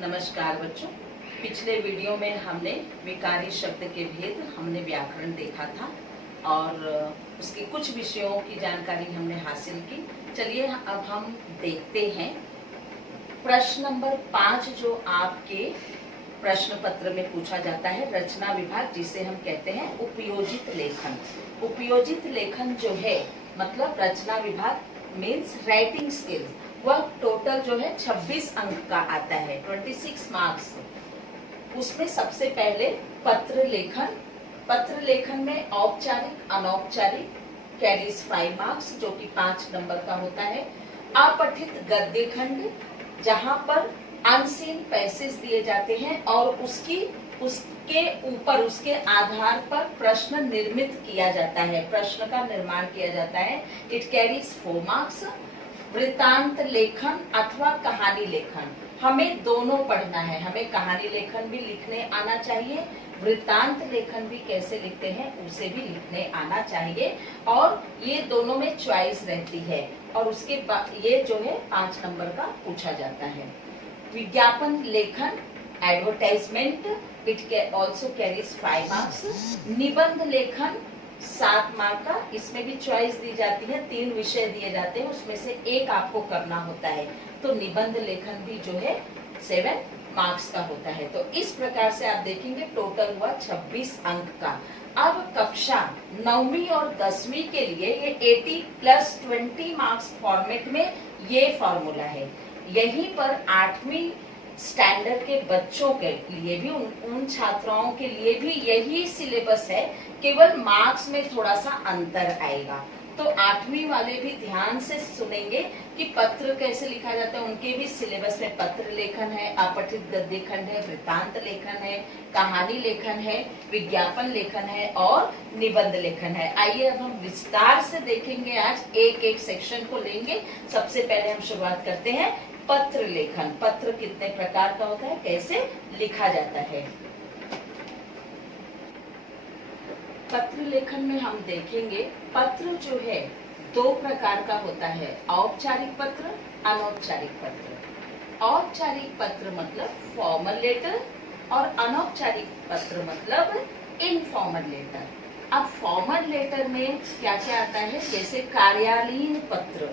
नमस्कार बच्चों। पिछले वीडियो में हमने विकारी शब्द के भेद, हमने व्याकरण देखा था और उसके कुछ विषयों की जानकारी हमने हासिल की। चलिए अब हम देखते हैं प्रश्न नंबर 5 जो आपके प्रश्न पत्र में पूछा जाता है, रचना विभाग, जिसे हम कहते हैं उपयोजित लेखन। उपयोजित लेखन जो है मतलब रचना विभाग मीन्स राइटिंग स्किल्स, वह टोटल जो है 26 अंक का आता है, 26 मार्क्स। उसमें सबसे पहले पत्र लेखन। पत्र लेखन में औपचारिक अनौपचारिक कैरीज 5 मार्क्स जो कि 5 नंबर का होता है। अपठित गद्य खंड, जहां पर अनसीन पैसेज दिए जाते हैं और उसके ऊपर उसके आधार पर प्रश्न निर्मित किया जाता है, प्रश्न का निर्माण किया जाता है। It carries 4 marks. वृत्तांत लेखन अथवा कहानी लेखन, हमें दोनों पढ़ना है। हमें कहानी लेखन भी लिखने आना चाहिए, वृत्तांत लेखन भी कैसे लिखते हैं उसे भी लिखने आना चाहिए, और ये दोनों में चॉइस रहती है। और उसके बाद ये जो है 5 नंबर का पूछा जाता है। विज्ञापन लेखन advertisement, it also carries 5 marks. निबंध लेखन 7 मार्क का, इसमें भी चॉइस दी जाती है, 3 विषय दिए जाते हैं, उसमें से एक आपको करना होता है। तो निबंध लेखन भी जो है 7 मार्क्स का होता है। तो इस प्रकार से आप देखेंगे टोटल हुआ 26 अंक का। अब कक्षा 9वीं और 10वीं के लिए ये 80 + 20 मार्क्स फॉर्मेट में ये फॉर्मूला है। यहीं पर 8वीं स्टैंडर्ड के बच्चों के लिए भी, उन छात्राओं के लिए भी यही सिलेबस है, केवल मार्क्स में थोड़ा सा अंतर आएगा। तो 8वीं वाले भी ध्यान से सुनेंगे कि पत्र कैसे लिखा जाता है। उनके भी सिलेबस में पत्र लेखन है, अपठित गद्य खंड है, वृत्तांत लेखन है, कहानी लेखन है, विज्ञापन लेखन है और निबंध लेखन है। आइए अब हम विस्तार से देखेंगे, आज एक एक सेक्शन को लेंगे। सबसे पहले हम शुरुआत करते हैं पत्र लेखन। पत्र कितने प्रकार का होता है, कैसे लिखा जाता है। पत्र लेखन में हम देखेंगे पत्र जो है 2 प्रकार का होता है, औपचारिक पत्र, अनौपचारिक पत्र। औपचारिक पत्र मतलब फॉर्मल लेटर और अनौपचारिक पत्र मतलब इनफॉर्मल लेटर। अब फॉर्मल लेटर में क्या क्या आता है, जैसे कार्यालयीन पत्र,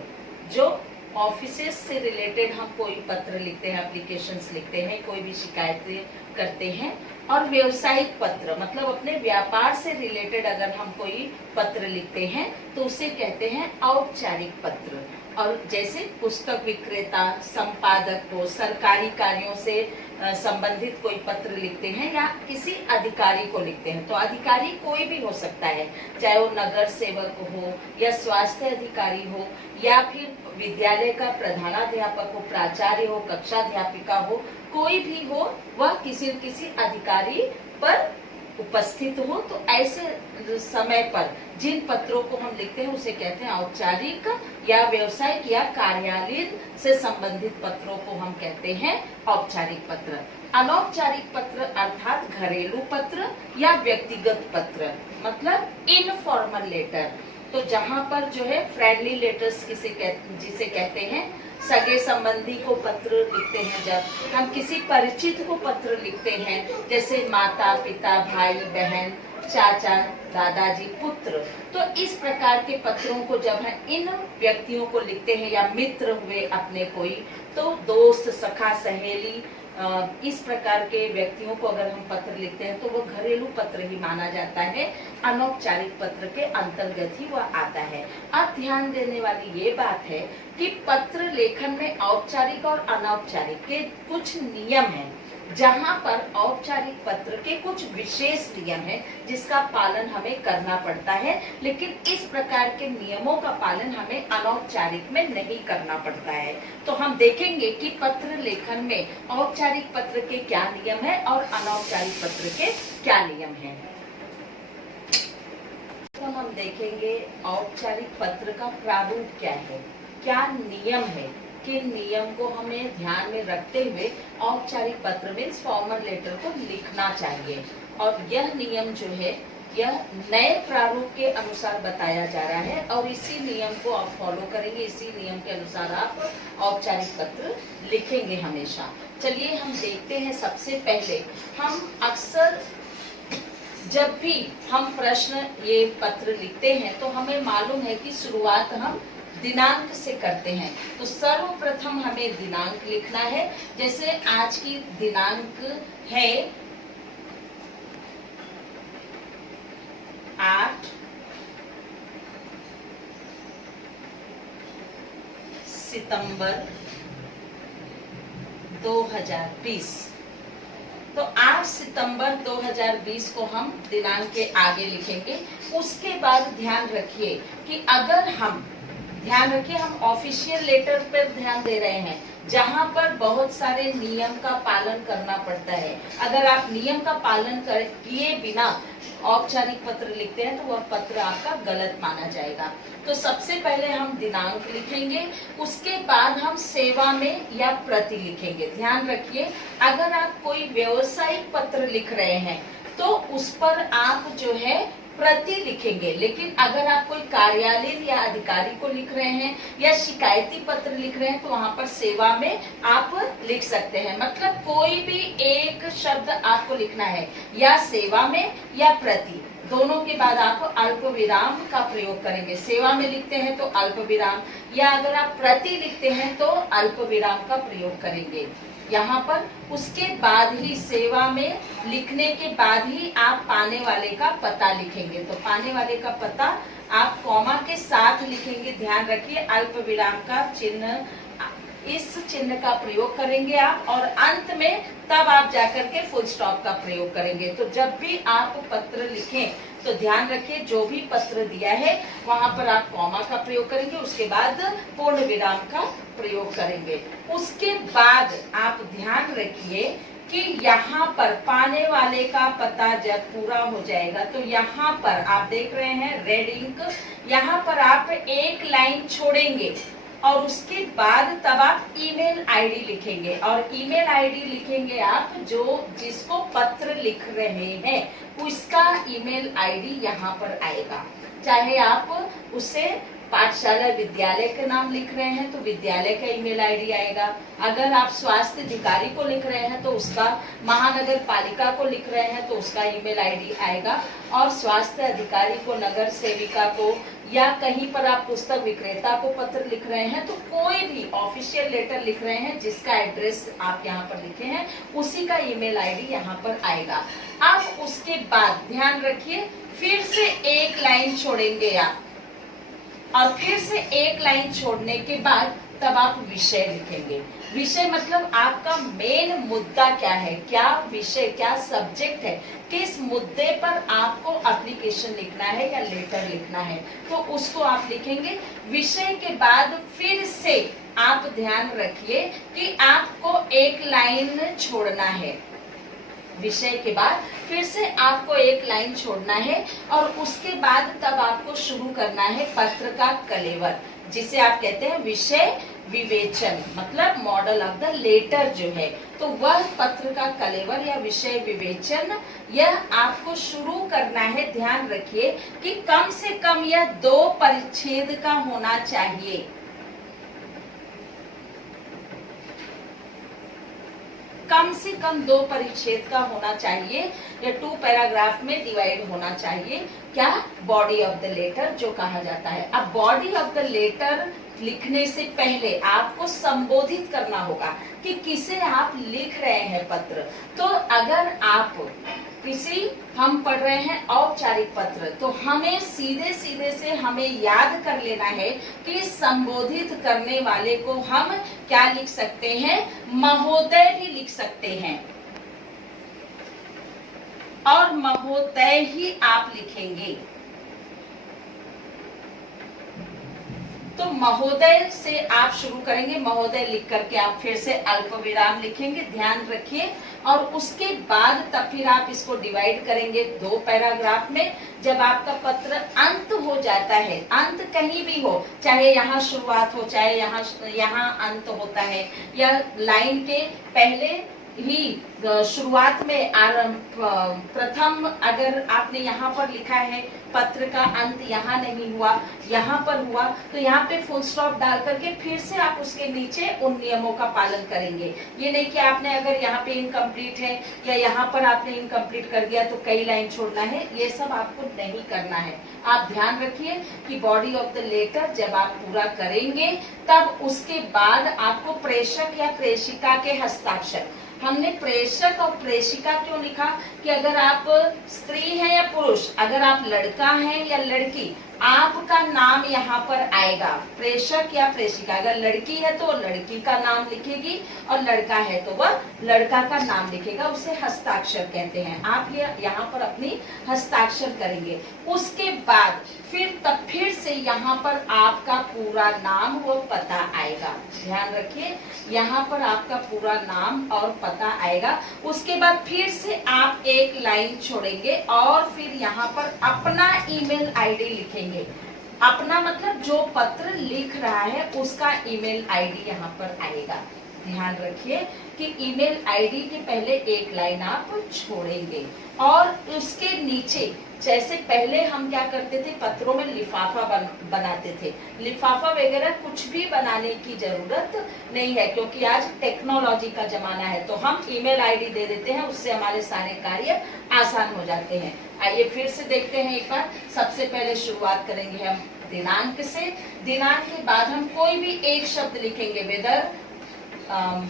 जो ऑफिसेस से रिलेटेड हम कोई पत्र लिखते हैं, एप्लीकेशंस लिखते हैं, कोई भी शिकायतें करते हैं। और व्यवसायिक पत्र मतलब अपने व्यापार से रिलेटेड अगर हम कोई पत्र लिखते हैं तो उसे कहते हैं औपचारिक पत्र। और जैसे पुस्तक विक्रेता, संपादक को सरकारी कार्यों से संबंधित कोई पत्र लिखते हैं या किसी अधिकारी को लिखते हैं, तो अधिकारी कोई भी हो सकता है, चाहे वो नगर सेवक हो या स्वास्थ्य अधिकारी हो या फिर विद्यालय का प्रधानाध्यापक हो, प्राचार्य हो, कक्षाध्यापिका हो, कोई भी हो, वह किसी अधिकारी पर उपस्थित हो। तो ऐसे समय पर जिन पत्रों को हम लिखते हैं उसे कहते हैं औपचारिक या व्यवसायिक या कार्यालयीन से संबंधित पत्रों को हम कहते हैं औपचारिक पत्र। अनौपचारिक पत्र अर्थात घरेलू पत्र या व्यक्तिगत पत्र मतलब इनफॉर्मल लेटर। तो जहां पर जो है फ्रेंडली लेटर्स जिसे कहते हैं, सगे संबंधी को पत्र लिखते हैं, जब हम किसी परिचित को पत्र लिखते हैं, जैसे माता पिता, भाई बहन, चाचा, दादाजी, पुत्र, तो इस प्रकार के पत्रों को जब हम इन व्यक्तियों को लिखते हैं या मित्र हुए अपने कोई, तो दोस्त, सखा, सहेली, इस प्रकार के व्यक्तियों को अगर हम पत्र लिखते हैं तो वो घरेलू पत्र ही माना जाता है, अनौपचारिक पत्र के अंतर्गत ही वह आता है। अब ध्यान देने वाली ये बात है कि पत्र लेखन में औपचारिक और अनौपचारिक के कुछ नियम हैं, जहां पर औपचारिक पत्र के कुछ विशेष नियम है जिसका पालन हमें करना पड़ता है, लेकिन इस प्रकार के नियमों का पालन हमें अनौपचारिक में नहीं करना पड़ता है। तो हम देखेंगे कि पत्र लेखन में औपचारिक पत्र के क्या नियम है और अनौपचारिक पत्र के क्या नियम है। तो हम देखेंगे औपचारिक पत्र का प्रारूप क्या है, क्या नियम है, किन नियम को हमें ध्यान में रखते हुए औपचारिक पत्र में फॉर्मल लेटर को लिखना चाहिए। और यह नियम जो है यह नए प्रारूप के अनुसार बताया जा रहा है और इसी नियम को आप फॉलो करेंगे, इसी नियम के अनुसार आप औपचारिक पत्र लिखेंगे हमेशा। चलिए हम देखते हैं। सबसे पहले हम अक्सर जब भी हम प्रश्न ये पत्र लिखते हैं तो हमें मालूम है कि शुरुआत हम दिनांक से करते हैं। तो सर्वप्रथम हमें दिनांक लिखना है। जैसे आज की दिनांक है 8 सितंबर 2020। तो 8 सितंबर 2020 को हम दिनांक के आगे लिखेंगे। उसके बाद ध्यान रखिए कि अगर हम ऑफिशियल लेटर पर ध्यान दे रहे हैं जहां पर बहुत सारे नियम का पालन करना पड़ता है। अगर आप नियम का पालन किए बिना औपचारिक पत्र लिखते हैं तो वह पत्र आपका गलत माना जाएगा। तो सबसे पहले हम दिनांक लिखेंगे, उसके बाद हम सेवा में या प्रति लिखेंगे। ध्यान रखिए, अगर आप कोई व्यवसायिक पत्र लिख रहे हैं तो उस पर आप जो है प्रति लिखेंगे, लेकिन अगर आप कोई कार्यालय या अधिकारी को लिख रहे हैं या शिकायती पत्र लिख रहे हैं तो वहां पर सेवा में आप लिख सकते हैं। मतलब कोई भी एक शब्द आपको लिखना है, या सेवा में या प्रति, दोनों के बाद आप अल्प विराम का प्रयोग करेंगे। सेवा में लिखते हैं तो अल्प विराम, या अगर आप प्रति लिखते हैं तो अल्प विराम का प्रयोग करेंगे यहाँ पर। उसके बाद ही सेवा में लिखने के बाद ही आप पाने वाले का पता लिखेंगे। तो पाने वाले का पता आप कॉमा के साथ लिखेंगे। ध्यान रखिए, अल्प विराम का चिन्ह, इस चिन्ह का प्रयोग करेंगे आप, और अंत में तब आप जाकर के फुल स्टॉप का प्रयोग करेंगे। तो जब भी आप पत्र लिखें तो ध्यान रखिए, जो भी पत्र दिया है वहां पर आप कॉमा का प्रयोग करेंगे, उसके बाद पूर्ण विराम का प्रयोग करेंगे। उसके बाद आप ध्यान रखिए कि यहाँ पर पाने वाले का पता जब पूरा हो जाएगा तो यहाँ पर आप देख रहे हैं रेड इंक, यहाँ पर आप एक लाइन छोड़ेंगे और उसके बाद तब आप ईमेल आईडी लिखेंगे। और ईमेल आईडी लिखेंगे आप जिसको पत्र लिख रहे हैं उसका ईमेल आईडी यहाँ पर आएगा। चाहे आप उसे पाठशाला विद्यालय के नाम लिख रहे हैं तो विद्यालय का ईमेल आईडी आएगा। अगर आप स्वास्थ्य अधिकारी को लिख रहे हैं तो उसका, महानगर पालिका को लिख रहे हैं तो उसका ईमेल आईडी आएगा। और स्वास्थ्य अधिकारी को, नगर सेविका को, या कहीं पर आप पुस्तक विक्रेता को पत्र लिख रहे हैं तो कोई भी ऑफिशियल लेटर लिख रहे हैं जिसका एड्रेस आप यहाँ पर लिखे हैं उसी का ईमेल आईडी यहाँ पर आएगा। अब उसके बाद ध्यान रखिए, फिर से एक लाइन छोड़ेंगे आप, और फिर से एक लाइन छोड़ने के बाद तब आप विषय लिखेंगे। विषय मतलब आपका मेन मुद्दा क्या है, क्या विषय, क्या सब्जेक्ट है, किस मुद्दे पर आपको एप्लीकेशन लिखना है या लेटर लिखना है, तो उसको आप लिखेंगे। विषय के बाद फिर से आप ध्यान रखिए कि आपको एक लाइन छोड़ना है। विषय के बाद फिर से आपको एक लाइन छोड़ना है और उसके बाद तब आपको शुरू करना है पत्र का कलेवर, जिसे आप कहते हैं विषय विवेचन, मतलब मॉडल ऑफ द लेटर जो है। तो वह पत्र का कलेवर या विषय विवेचन, यह आपको शुरू करना है। ध्यान रखिए कि कम से कम यह 2 परिच्छेद का होना चाहिए। कम से कम 2 परिच्छेद का होना चाहिए या 2 पैराग्राफ में डिवाइड होना चाहिए। क्या? बॉडी ऑफ द लेटर जो कहा जाता है। अब बॉडी ऑफ द लेटर लिखने से पहले आपको संबोधित करना होगा कि किसे आप लिख रहे हैं पत्र। तो अगर आप हम पढ़ रहे हैं औपचारिक पत्र, तो हमें सीधे सीधे से हमें याद कर लेना है कि संबोधित करने वाले को हम क्या लिख सकते हैं, महोदय भी लिख सकते हैं, और महोदय ही आप लिखेंगे। तो महोदय से आप शुरू करेंगे, महोदय लिख करके आप फिर से अल्प विराम लिखेंगे, ध्यान रखिए। और उसके बाद तब फिर आप इसको डिवाइड करेंगे 2 पैराग्राफ में। जब आपका पत्र अंत हो जाता है, अंत कहीं भी हो, चाहे यहाँ शुरुआत हो चाहे यहाँ अंत होता है, या लाइन के पहले ही शुरुआत में प्रथम अगर आपने यहाँ पर लिखा है पत्र का अंत यहाँ नहीं हुआ, यहाँ पर हुआ, तो यहाँ पे फुल स्टॉप डाल करके फिर से आप उसके नीचे उन नियमों का पालन करेंगे। ये नहीं कि आपने अगर यहाँ पे इनकम्प्लीट है या यहाँ पर आपने इनकम्प्लीट कर दिया तो कई लाइन छोड़ना है, ये सब आपको नहीं करना है। आप ध्यान रखिए कि बॉडी ऑफ द लेटर जब आप पूरा करेंगे तब उसके बाद आपको प्रेषक या प्रेषिका के हस्ताक्षर, हमने प्रेषक और प्रेषिका क्यों लिखा कि अगर आप स्त्री है या पुरुष, अगर आप लड़का है या लड़की, आपका नाम यहाँ पर आएगा, प्रेषक या प्रेषिका। अगर लड़की है तो लड़की का नाम लिखेगी और लड़का है तो वह लड़का का नाम लिखेगा, उसे हस्ताक्षर कहते हैं। आप ये यहाँ पर अपनी हस्ताक्षर करेंगे। उसके बाद फिर से यहाँ पर आपका पूरा नाम व पता आएगा। ध्यान रखिए, यहाँ पर आपका पूरा नाम और पता आएगा। उसके बाद फिर से आप एक लाइन छोड़ेंगे और फिर यहाँ पर अपना ईमेल आईडी लिखेंगे। अपना मतलब जो पत्र लिख रहा है उसका ईमेल आईडी यहाँ पर आएगा। ध्यान रखिए कि ईमेल आईडी के पहले एक लाइन आप छोड़ेंगे और उसके नीचे, जैसे पहले हम क्या करते थे, पत्रों में लिफाफा बनाते थे, लिफाफा वगैरह कुछ भी बनाने की जरूरत नहीं है क्योंकि आज टेक्नोलॉजी का जमाना है। तो हम ईमेल आईडी दे देते हैं, उससे हमारे सारे कार्य आसान हो जाते हैं। आइए फिर से देखते हैं एक बार। सबसे पहले शुरुआत करेंगे हम दिनांक से। दिनांक के बाद हम कोई भी एक शब्द लिखेंगे, वेदर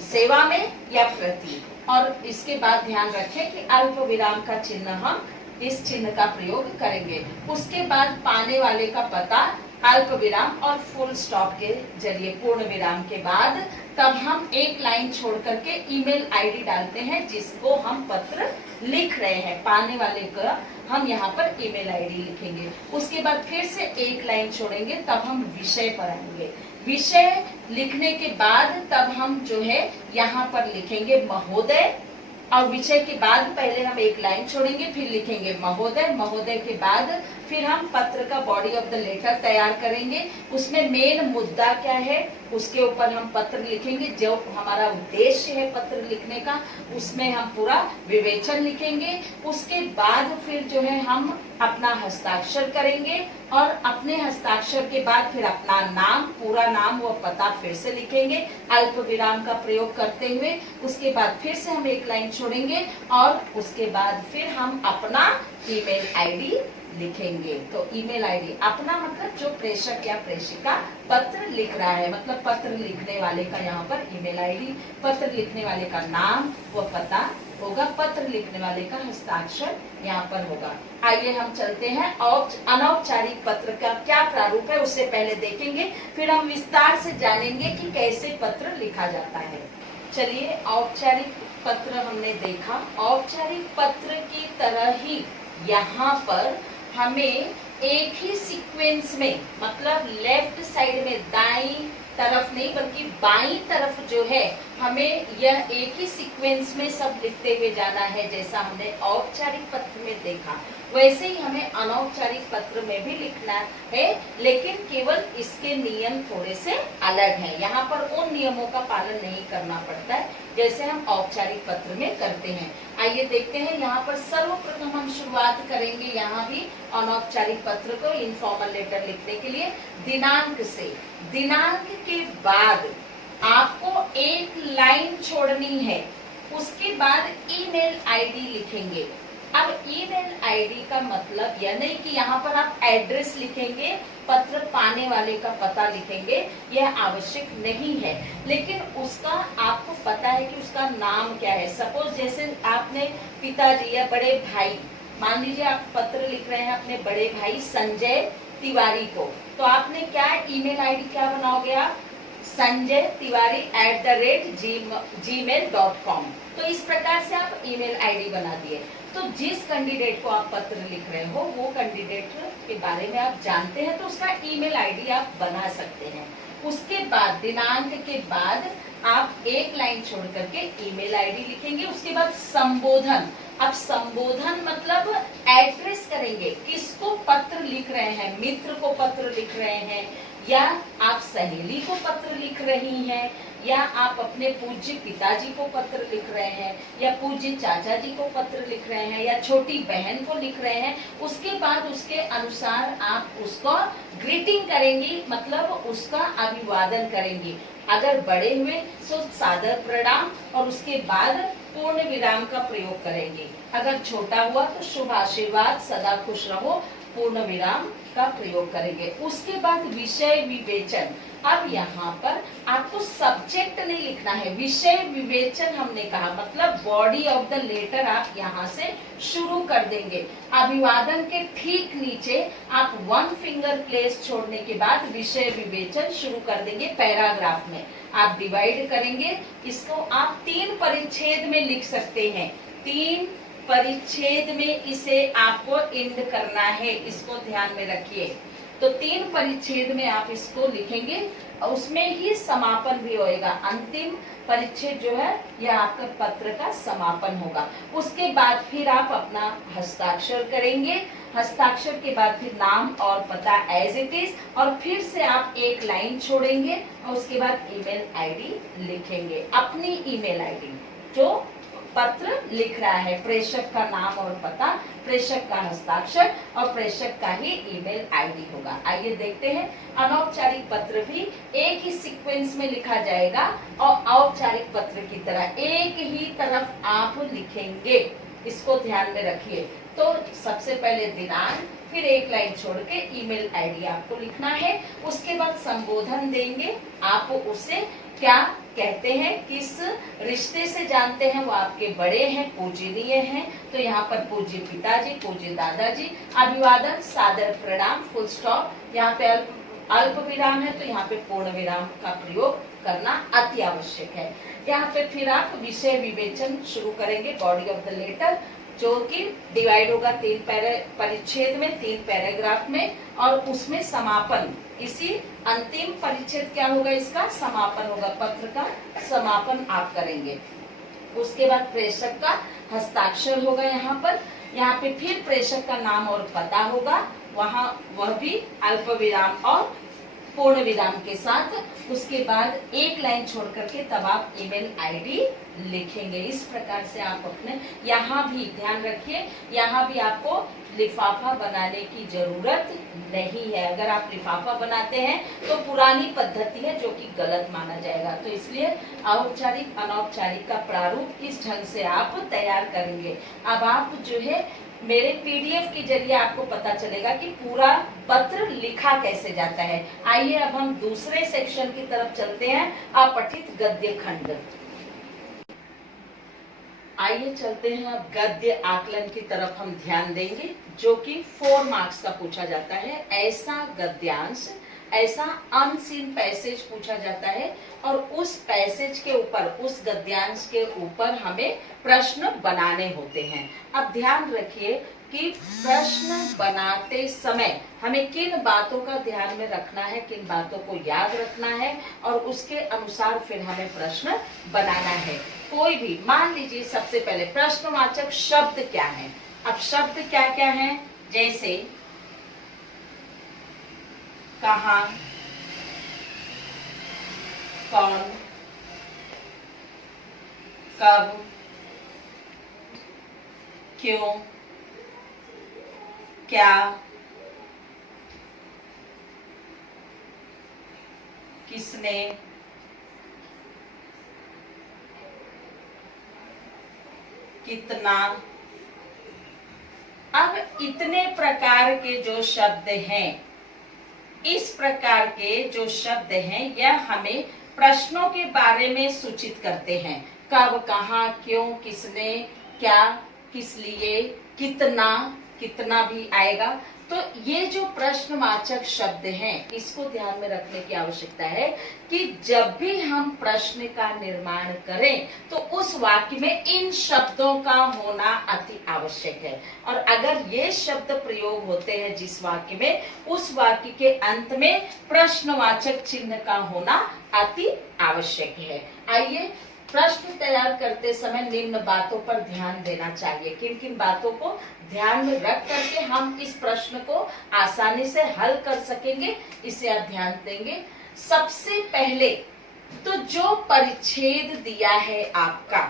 सेवा में या प्रति, और इसके बाद ध्यान रखें कि अल्प विराम का चिन्ह, हम इस चिन्ह का प्रयोग करेंगे। उसके बाद पाने वाले का पता, अल्प विराम और फुल स्टॉप के जरिए पूर्ण विराम के बाद तब हम एक लाइन छोड़ करके ईमेल आईडी डालते हैं जिसको हम पत्र लिख रहे हैं। पाने वाले का हम यहाँ पर ईमेल आईडी लिखेंगे। उसके बाद फिर से एक लाइन छोड़ेंगे, तब हम विषय पर आएंगे। विषय लिखने के बाद तब हम जो है यहाँ पर लिखेंगे महोदय, और विषय के बाद पहले हम एक लाइन छोड़ेंगे, फिर लिखेंगे महोदय। महोदय के बाद फिर हम पत्र का बॉडी ऑफ द लेटर तैयार करेंगे। उसमें मेन मुद्दा क्या है उसके ऊपर हम पत्र लिखेंगे। जो हमारा उद्देश्य है पत्र लिखने का उसमें हम पूरा विवेचन लिखेंगे। उसके बाद फिर जो है हम अपना हस्ताक्षर करेंगे और अपने हस्ताक्षर के बाद फिर अपना नाम, पूरा नाम व पता फिर से लिखेंगे अल्प विराम का प्रयोग करते हुए। उसके बाद फिर से हम एक लाइन छोड़ेंगे और उसके बाद फिर हम अपना ईमेल आईडी लिखेंगे। तो ईमेल आईडी अपना मतलब जो प्रेषक या प्रेषिका पत्र लिख रहा है, मतलब पत्र लिखने वाले का यहाँ पर ईमेल आईडी, पत्र लिखने वाले का नाम व पता होगा, पत्र लिखने वाले का हस्ताक्षर यहाँ पर होगा। आइए हम चलते हैं और अनौपचारिक पत्र का क्या प्रारूप है उससे पहले देखेंगे, फिर हम विस्तार से जानेंगे कि कैसे पत्र लिखा जाता है। चलिए, औपचारिक पत्र हमने देखा। औपचारिक पत्र की तरह ही यहाँ पर हमें एक ही सीक्वेंस में, मतलब लेफ्ट साइड में, दाईं तरफ नहीं बल्कि बाईं तरफ जो है हमें यह एक ही सीक्वेंस में सब लिखते हुए जाना है। जैसा हमने औपचारिक पत्र में देखा वैसे ही हमें अनौपचारिक पत्र में भी लिखना है, लेकिन केवल इसके नियम थोड़े से अलग हैं। यहाँ पर उन नियमों का पालन नहीं करना पड़ता है जैसे हम औपचारिक पत्र में करते हैं। आइए देखते हैं। यहाँ पर सर्वप्रथम हम शुरुआत करेंगे यहाँ भी अनौपचारिक पत्र को, इनफॉर्मल लेटर लिखने के लिए दिनांक से। दिनांक के बाद आपको एक लाइन छोड़नी है, उसके बाद ईमेल आईडी लिखेंगे। अब ईमेल आईडी का मतलब यह नहीं कि यहाँ पर आप एड्रेस लिखेंगे, पत्र पाने वाले का पता लिखेंगे, यह आवश्यक नहीं है, लेकिन उसका आपको पता है कि उसका नाम क्या है। सपोज जैसे आपने पिताजी या बड़े भाई, मान लीजिए आप पत्र लिख रहे हैं अपने बड़े भाई संजय तिवारी को, तो आपने क्या ईमेल आईडी क्या बनाओगे आप, sanjay.tiwari@gmail.com। तो इस प्रकार से आप ईमेल आईडी बना दिए। तो जिस कैंडिडेट को आप पत्र लिख रहे हो वो कैंडिडेट के बारे में आप जानते हैं तो उसका ईमेल आईडी आप बना सकते हैं। उसके बाद दिनांक के बाद आप एक लाइन छोड़ करके ईमेल आईडी लिखेंगे। उसके बाद संबोधन। अब संबोधन मतलब एड्रेस करेंगे, किसको पत्र लिख रहे हैं, मित्र को पत्र लिख रहे हैं या आप सहेली को पत्र लिख रही हैं, या आप अपने पूज्य पिताजी को पत्र लिख रहे हैं, या पूज्य चाचा जी को पत्र लिख रहे हैं, या छोटी बहन को लिख रहे हैं, उसके बाद उसके अनुसार आप उसको ग्रीटिंग करेंगी, मतलब उसका अभिवादन करेंगी। अगर बड़े हुए तो सादर प्रणाम और उसके बाद पूर्ण विराम का प्रयोग करेंगे। अगर छोटा हुआ तो शुभ आशीर्वाद, सदा खुश रहो, पूर्ण विराम का प्रयोग करेंगे। उसके बाद विषय विवेचन। अब यहाँ पर आपको सब्जेक्ट नहीं लिखना है, विषय विवेचन हमने कहा, मतलब बॉडी ऑफ द लेटर आप यहाँ से शुरू कर देंगे। अभिवादन के ठीक नीचे आप 1 फिंगर प्लेस छोड़ने के बाद विषय विवेचन शुरू कर देंगे। पैराग्राफ में आप डिवाइड करेंगे, इसको आप 3 परिच्छेद में लिख सकते हैं। 3 परिच्छेद में इसे आपको एंड करना है, इसको ध्यान में रखिए। तो 3 परिच्छेद में आप इसको लिखेंगे और उसमें ही समापन भी होएगा। अंतिम परिच्छेद जो है यह आपका पत्र का समापन होगा। उसके बाद फिर आप अपना हस्ताक्षर करेंगे। हस्ताक्षर के बाद फिर नाम और पता एज इट इज, और फिर से आप 1 लाइन छोड़ेंगे और उसके बाद ईमेल आईडी लिखेंगे, अपनी ईमेल आईडी जो पत्र लिख रहा है, प्रेषक का नाम और पता, प्रेषक का हस्ताक्षर और प्रेषक का ही ईमेल आईडी होगा। आइए देखते हैं। अनौपचारिक पत्र भी एक ही सीक्वेंस में लिखा जाएगा और औपचारिक पत्र की तरह एक ही तरफ आप लिखेंगे, इसको ध्यान में रखिए। तो सबसे पहले दिनांक, फिर 1 लाइन छोड़ के ईमेल आईडी आपको लिखना है। उसके बाद संबोधन देंगे, आप उसे क्या कहते हैं, किस रिश्ते से जानते हैं, वो आपके बड़े हैं, पूजनीय हैं, तो यहाँ पर पूज्य पिताजी, पूज्य दादाजी। अभिवादन, सादर प्रणाम, फुल स्टॉप। यहाँ पे अल्प विराम है तो यहाँ पे पूर्ण विराम का प्रयोग करना अति आवश्यक है। यहाँ पे फिर आप विषय विवेचन शुरू करेंगे, बॉडी ऑफ द लेटर, जो कि डिवाइड होगा 3 परिच्छेद में, 3 पैराग्राफ में, और उसमें समापन, इसी अंतिम परिच्छेद क्या होगा, इसका समापन होगा, पत्र का समापन आप करेंगे। उसके बाद प्रेषक का हस्ताक्षर होगा यहाँ पर, यहाँ पे फिर प्रेषक का नाम और पता होगा, वहाँ वह भी अल्प विराम और पूर्ण विराम के साथ। उसके बाद 1 लाइन छोड़ करके तब आप ईमेल आईडी लिखेंगे। इस प्रकार से आप अपने, यहाँ भी ध्यान रखिए, यहाँ भी आपको लिफाफा बनाने की जरूरत नहीं है। अगर आप लिफाफा बनाते हैं तो पुरानी पद्धति है जो कि गलत माना जाएगा, तो इसलिए औपचारिक अनौपचारिक का प्रारूप इस ढंग से आप तैयार करेंगे। अब आप जो है मेरे पीडीएफ के जरिए आपको पता चलेगा कि पूरा पत्र लिखा कैसे जाता है। आइए अब हम दूसरे सेक्शन की तरफ चलते हैं, अपठित गद्य खंड। आइए चलते हैं अब गद्य आकलन की तरफ हम ध्यान देंगे, जो कि 4 मार्क्स का पूछा जाता है। ऐसा गद्यांश, ऐसा अनसीन पैसेज पूछा जाता है और उस पैसेज के ऊपर, उस गद्यांश के ऊपर हमें प्रश्न बनाने होते हैं। अब ध्यान रखिए कि प्रश्न बनाते समय हमें किन बातों का ध्यान में रखना है, किन बातों को याद रखना है, और उसके अनुसार फिर हमें प्रश्न बनाना है। कोई भी, मान लीजिए सबसे पहले प्रश्नवाचक शब्द क्या है। अब शब्द क्या क्या है, जैसे कहाँ, कौन, कब, क्यों, क्या, किसने, कितना। अब इतने प्रकार के जो शब्द हैं, इस प्रकार के जो शब्द हैं, यह हमें प्रश्नों के बारे में सूचित करते हैं। कब, कहाँ, क्यों, किसने, क्या, किस लिए, कितना, कितना भी आएगा। तो ये जो प्रश्नवाचक शब्द हैं, इसको ध्यान में रखने की आवश्यकता है कि जब भी हम प्रश्न का निर्माण करें तो उस वाक्य में इन शब्दों का होना अति आवश्यक है। और अगर ये शब्द प्रयोग होते हैं जिस वाक्य में, उस वाक्य के अंत में प्रश्नवाचक चिन्ह का होना अति आवश्यक है। आइए प्रश्न तैयार करते समय निम्न बातों पर ध्यान देना चाहिए। किन किन बातों को ध्यान में रख करके हम इस प्रश्न को आसानी से हल कर सकेंगे, इसे आप ध्यान देंगे। सबसे पहले तो जो परिच्छेद दिया है आपका,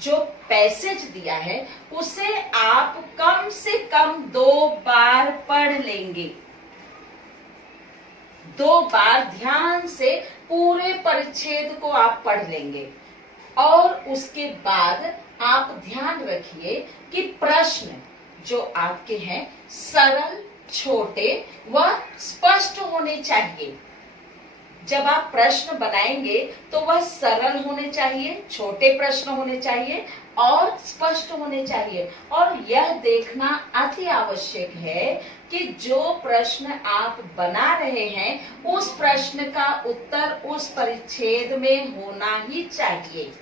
जो पैसेज दिया है, उसे आप कम से कम 2 बार पढ़ लेंगे। 2 बार ध्यान से पूरे परिच्छेद को आप पढ़ लेंगे और उसके बाद आप ध्यान रखिए कि प्रश्न जो आपके हैं सरल, छोटे व स्पष्ट होने चाहिए। जब आप प्रश्न बनाएंगे तो वह सरल होने चाहिए, छोटे प्रश्न होने चाहिए और स्पष्ट होने चाहिए। और यह देखना अति आवश्यक है कि जो प्रश्न आप बना रहे हैं उस प्रश्न का उत्तर उस परिच्छेद में होना ही चाहिए।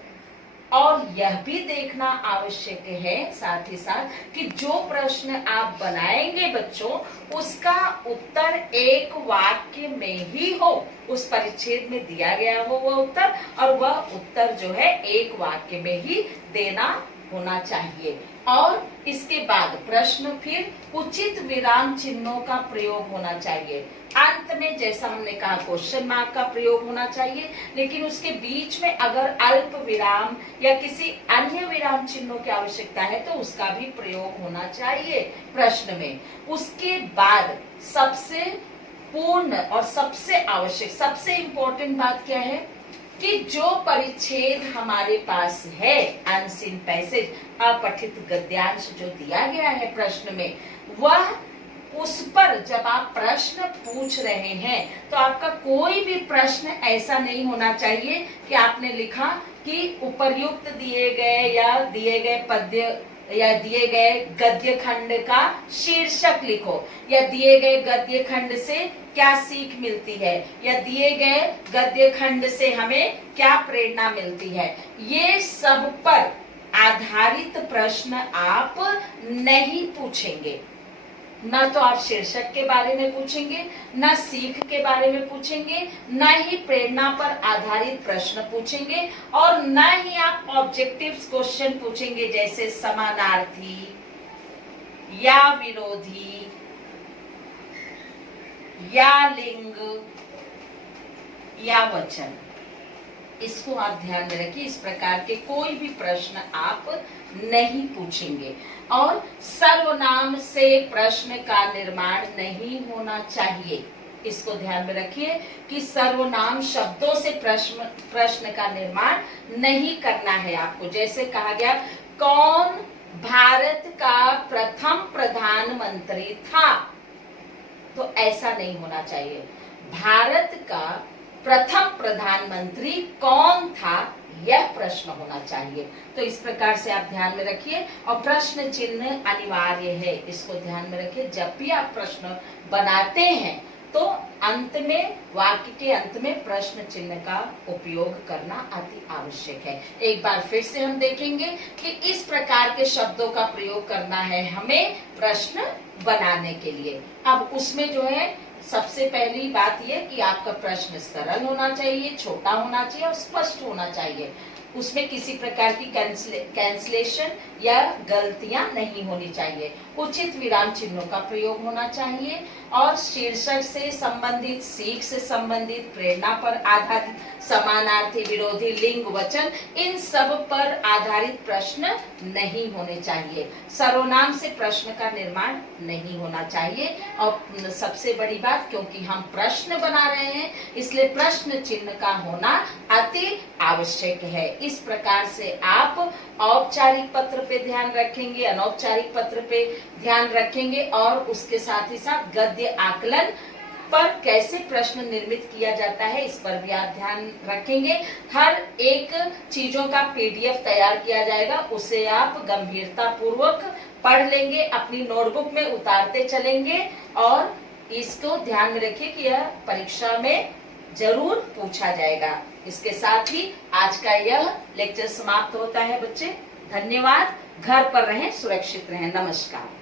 और यह भी देखना आवश्यक है साथ ही साथ कि जो प्रश्न आप बनाएंगे बच्चों, उसका उत्तर एक वाक्य में ही हो, उस परिच्छेद में दिया गया हो वह उत्तर, और वह उत्तर जो है एक वाक्य में ही देना होना चाहिए। और इसके बाद प्रश्न फिर उचित विराम चिन्हों का प्रयोग होना चाहिए। अंत में जैसा हमने कहा क्वेश्चन मार्क का प्रयोग होना चाहिए, लेकिन उसके बीच में अगर अल्प विराम या किसी अन्य विराम चिन्हों की आवश्यकता है तो उसका भी प्रयोग होना चाहिए प्रश्न में। उसके बाद सबसे पूर्ण और सबसे आवश्यक, सबसे इंपॉर्टेंट बात क्या है कि जो परिच्छेद हमारे पास है, अनसीन पैसेज, अपठित गद्यांश जो दिया गया है प्रश्न में, वह उस पर जब आप प्रश्न पूछ रहे हैं तो आपका कोई भी प्रश्न ऐसा नहीं होना चाहिए कि आपने लिखा कि उपर्युक्त दिए गए या दिए गए पद्य या दिए गए गद्य खंड का शीर्षक लिखो, या दिए गए गद्य खंड से क्या सीख मिलती है, या दिए गए गद्य खंड से हमें क्या प्रेरणा मिलती है। ये सब पर आधारित प्रश्न आप नहीं पूछेंगे। न तो आप शीर्षक के बारे में पूछेंगे, न सीख के बारे में पूछेंगे, न ही प्रेरणा पर आधारित प्रश्न पूछेंगे, और न ही आप ऑब्जेक्टिव क्वेश्चन पूछेंगे जैसे समानार्थी या विरोधी या लिंग या वचन। इसको आप ध्यान में रखिए। इस प्रकार के कोई भी प्रश्न आप नहीं पूछेंगे। और सर्वनाम से प्रश्न का निर्माण नहीं होना चाहिए। इसको ध्यान में रखिए कि सर्वनाम शब्दों से प्रश्न का निर्माण नहीं करना है आपको। जैसे कहा गया, कौन भारत का प्रथम प्रधानमंत्री था, तो ऐसा नहीं होना चाहिए। भारत का प्रथम प्रधानमंत्री कौन था, यह प्रश्न होना चाहिए। तो इस प्रकार से आप ध्यान में रखिए। और प्रश्न चिन्ह अनिवार्य है, इसको ध्यान में रखिए। जब भी आप प्रश्न बनाते हैं तो अंत में, वाक्य के अंत में प्रश्न चिन्ह का उपयोग करना अति आवश्यक है। एक बार फिर से हम देखेंगे कि इस प्रकार के शब्दों का प्रयोग करना है हमें प्रश्न बनाने के लिए। अब उसमें जो है सबसे पहली बात यह कि आपका प्रश्न सरल होना चाहिए, छोटा होना चाहिए और स्पष्ट होना चाहिए। उसमें किसी प्रकार की कैंसलेशन या गलतियां नहीं होनी चाहिए। उचित विराम चिन्हों का प्रयोग होना चाहिए और शीर्षक से संबंधित, सीख से संबंधित, प्रेरणा पर आधारित, समानार्थी, विरोधी, लिंग, वचन, इन सब पर आधारित प्रश्न नहीं होने चाहिए। सर्वनाम से प्रश्न का निर्माण नहीं होना चाहिए। और सबसे बड़ी बात, क्योंकि हम प्रश्न बना रहे हैं इसलिए प्रश्न चिन्ह का होना अति आवश्यक है। इस प्रकार से आप औपचारिक पत्र पे ध्यान रखेंगे, अनौपचारिक पत्र पे ध्यान रखेंगे और उसके साथ ही साथ गद्य आकलन पर कैसे प्रश्न निर्मित किया जाता है इस पर भी आप ध्यान रखेंगे। हर एक चीजों का पीडीएफ तैयार किया जाएगा, उसे आप गंभीरता पूर्वक पढ़ लेंगे, अपनी नोटबुक में उतारते चलेंगे और इसको ध्यान में रखिए कि यह परीक्षा में जरूर पूछा जाएगा। इसके साथ ही आज का यह लेक्चर समाप्त होता है बच्चे। धन्यवाद। घर पर रहें, सुरक्षित रहें। नमस्कार।